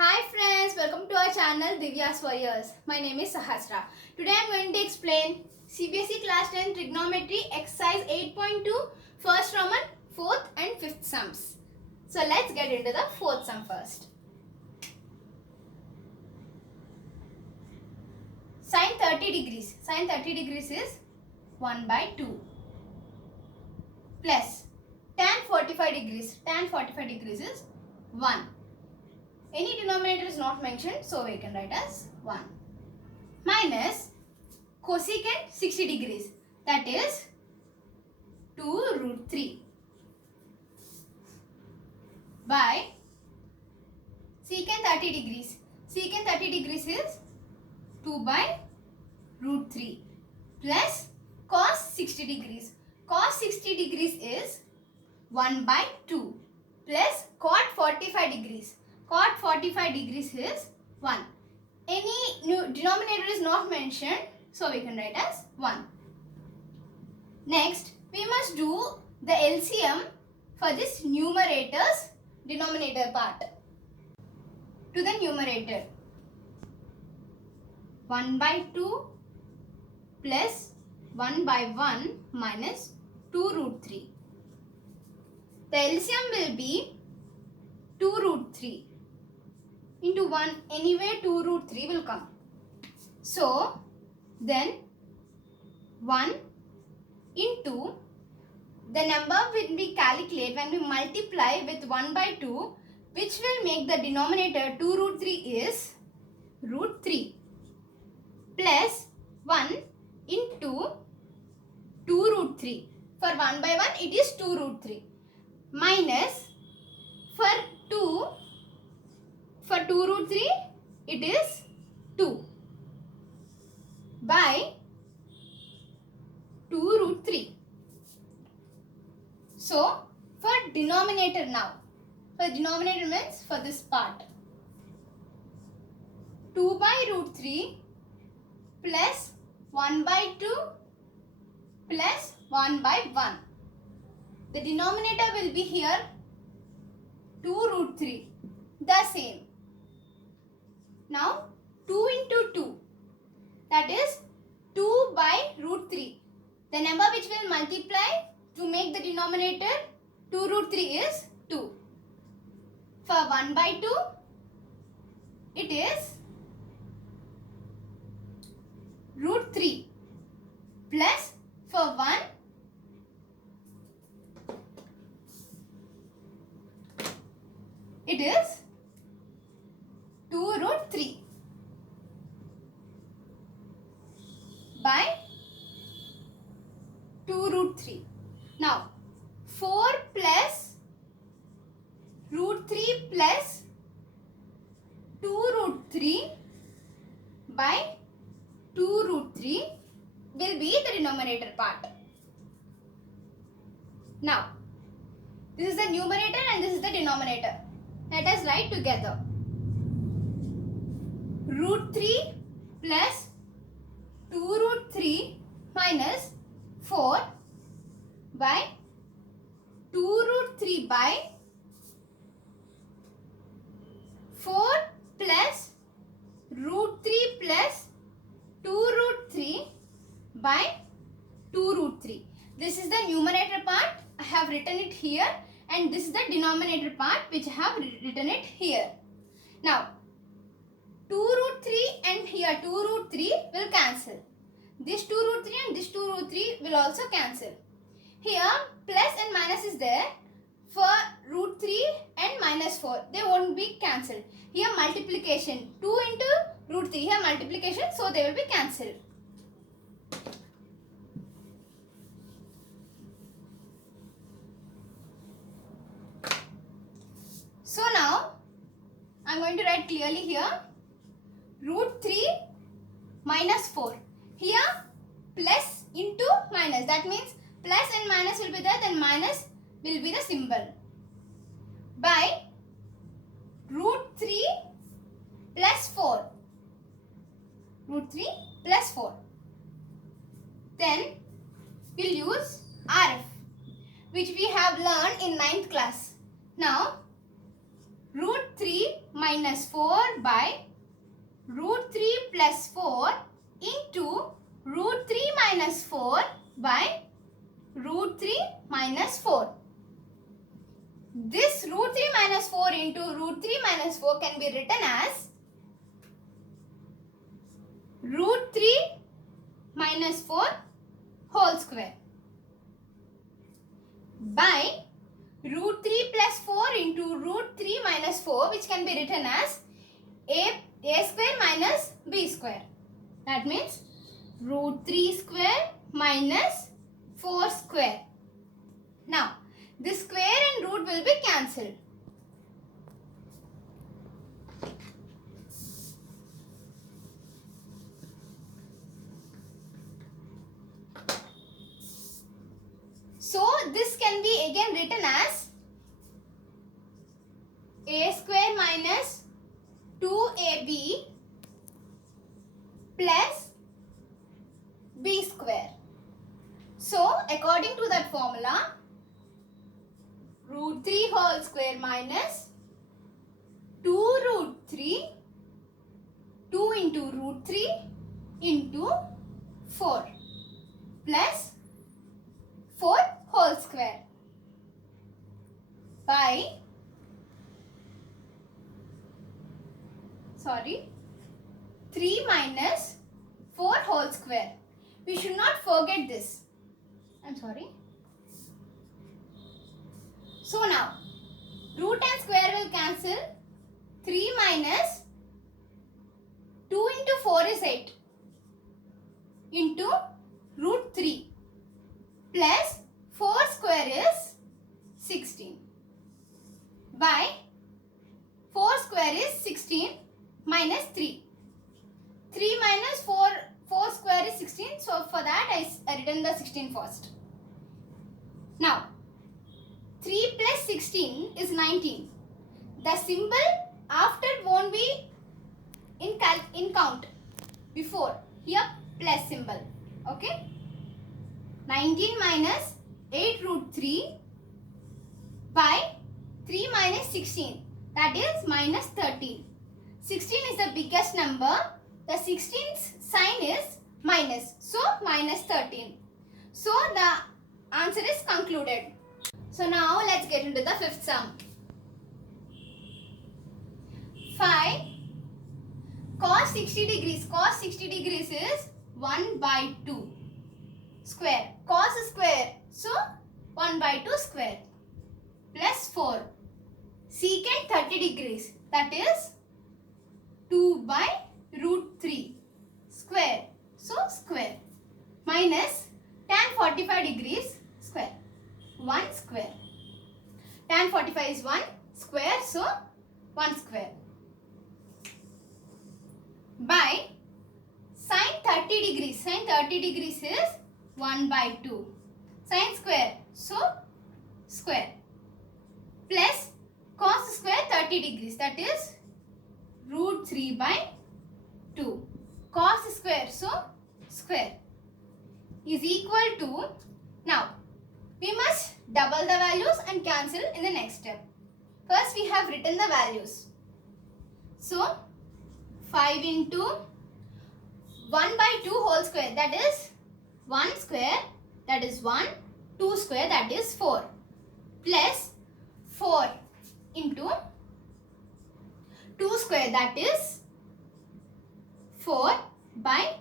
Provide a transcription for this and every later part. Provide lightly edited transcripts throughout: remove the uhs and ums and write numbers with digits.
Hi friends, welcome to our channel Divya's Warriors. My name is Sahasra. Today I am going to explain CBSE Class 10 Trigonometry Exercise 8.2 First Roman, 4th and 5th sums. So let's get into the 4th sum first. Sin 30 degrees. Sin 30 degrees is 1 by 2 plus tan 45 degrees. Tan 45 degrees is 1. Any denominator is not mentioned, so we can write as 1. Minus cosecant 60 degrees, that is 2 root 3 by secant 30 degrees. Secant 30 degrees is 2 by root 3 plus cos 60 degrees. Cos 60 degrees is 1 by 2 plus cot 45 degrees. Cot 45 degrees is 1. Any denominator is not mentioned, so we can write as 1. Next, we must do the LCM for this numerator's denominator part. To the numerator, 1 by 2 plus 1 by 1 minus 2 root 3. The LCM will be 2 root 3 into 1. Anyway, 2 root 3 will come. So, then 1 into the number when we calculate, when we multiply with 1 by 2, which will make the denominator 2 root 3 is root 3 plus 1 into 2 root 3. For 1 by 1, it is 2 root 3 minus for 2 root 3, it is 2 by 2 root 3. So, for denominator now, for denominator means for this part, 2 by root 3 plus 1 by 2 plus 1 by 1. The denominator will be here 2 root 3, the same. Now, 2 into 2, that is 2 by root 3. The number which will multiply to make the denominator 2 root 3 is 2. For 1 by 2, it is root 3 plus for 1, it is 2 root 3 by 2 root 3. Now, 4 plus root 3 plus 2 root 3 by 2 root 3 will be the denominator part. Now, this is the numerator and this is the denominator. Let us write together. Root 3 plus 2 root 3 minus 4 by 2 root 3 by 4 plus root 3 plus 2 root 3 by 2 root 3. This is the numerator part. I have written it here, and this is the denominator part which I have written it here. Now, 2 root 3 and here 2 root 3 will cancel. This 2 root 3 and this 2 root 3 will also cancel. Here plus and minus is there. For root 3 and minus 4, they won't be cancelled. Here multiplication, 2 into root 3, here multiplication, so they will be cancelled. So now, I am going to write clearly here, root 3 minus 4. Here plus into minus, that means plus and minus will be there, then minus will be the symbol, by root 3 plus 4. Root 3 plus 4. Then we'll use RF, which we have learned in 9th class. Now, root 3 minus 4 by root 3 plus 4 into root 3 minus 4 by root 3 minus 4. This root 3 minus 4 into root 3 minus 4 can be written as root 3 minus 4 whole square by root 3 plus 4 into root 3 minus 4, which can be written as a square minus b square. That means root 3 square minus 4 square. Now, this square and root will be cancelled. So, this can be again written as a square minus 2ab plus b square. So, according to that formula, root 3 whole square minus 2 root 3, 2 into root 3 into 4 plus 4 whole square by 3 minus 4 whole square. We should not forget this. So now, root and square will cancel. 3 minus 2 into 4 is 8 into root 3 plus 4 square is 16 by 4 square is 16 minus 3. 3 minus 4 square is 16. So for that I written the 16 first. Now 3 plus 16 is 19. The symbol after won't be in count. Before here plus symbol. Okay. 19 minus 8 root 3 by 3 minus 16. That is minus 13. 16 is the biggest number. The 16th sign is minus. So minus 13. So the answer is concluded. So now let's get into the fifth sum. 5 cos 60 degrees. Cos 60 degrees is 1 by 2 square. Cos square. So 1 by 2 square plus 4. Secant 30 degrees. That is 2 by root 3 square. So square minus tan 45 degrees square. 1 square. Tan 45 is 1 square. So 1 square by sin 30 degrees. Sin 30 degrees is 1 by 2. Sin square. So square plus cos square 30 degrees. That is root 3 by 2. Cos square. So square is equal to. Now we must double the values and cancel in the next step. First we have written the values. So 5 into 1 by 2 whole square, that is 1 square, that is 1, 2 square, that is 4, plus 4 into 2 square, that is 4 by,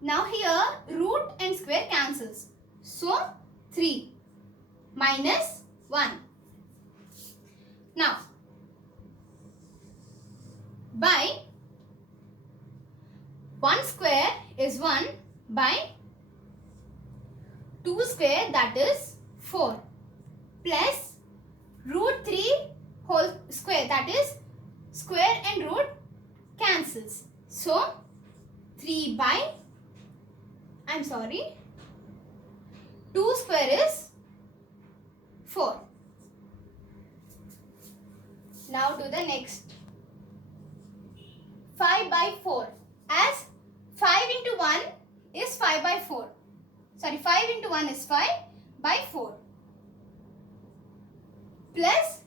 now here root and square cancels. So 3 minus 1. Now by 1 square is 1 by 2 square, that is 4, plus root 3 whole square, that is square and root cancels. So 3 by 2 square is 4. Now do the next. 5 by 4. As 5 into 1 is 5 by 4. 5 into 1 is 5 by 4. Plus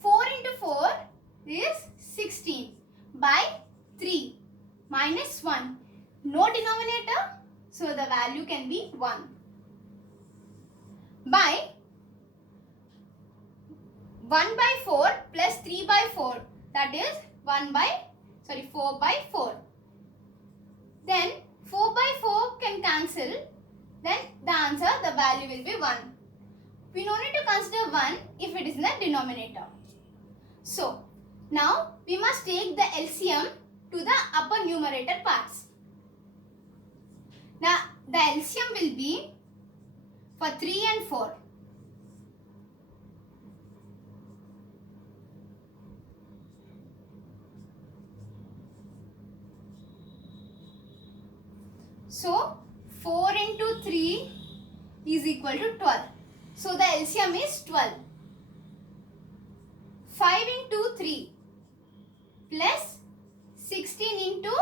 4 into 4 is 16 by 3 minus 1. No denominator, so the value can be 1. By 1 by 4 plus 3 by 4, that is 4 by 4. Then 4 by 4 can cancel. Then the answer, the value will be 1. We no need to consider 1 if it is in the denominator. So, now we must take the LCM to the upper numerator parts. Now, the LCM will be for 3 and 4. So, 4 into 3 is equal to 12. So, the LCM is 12. 5 into 3 plus 16 into,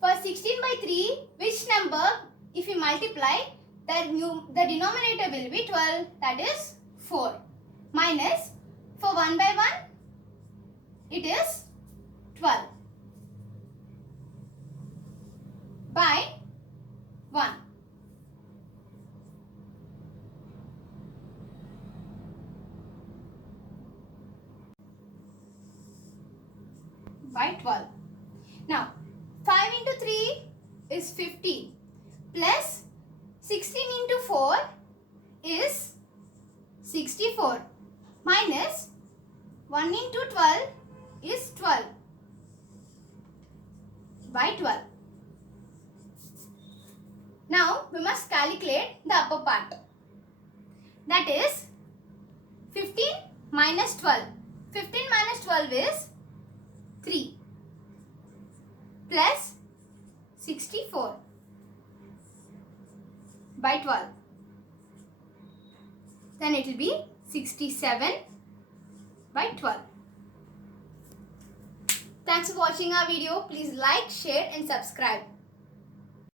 for 16 by 3, which number, if you multiply, the denominator will be 12, that is 4. Minus, for 1 by 1, it is 12. By 1. By 12. Now, 5 into 3 is 15 plus 16 into 4 is 64 minus 1 into 12 is 12 by 12. Now, we must calculate the upper part. That is 15 minus 12. 15 minus 12 is 3 plus 64 by 12. Then it will be 67 by 12. Thanks for watching our video. Please like, share and subscribe.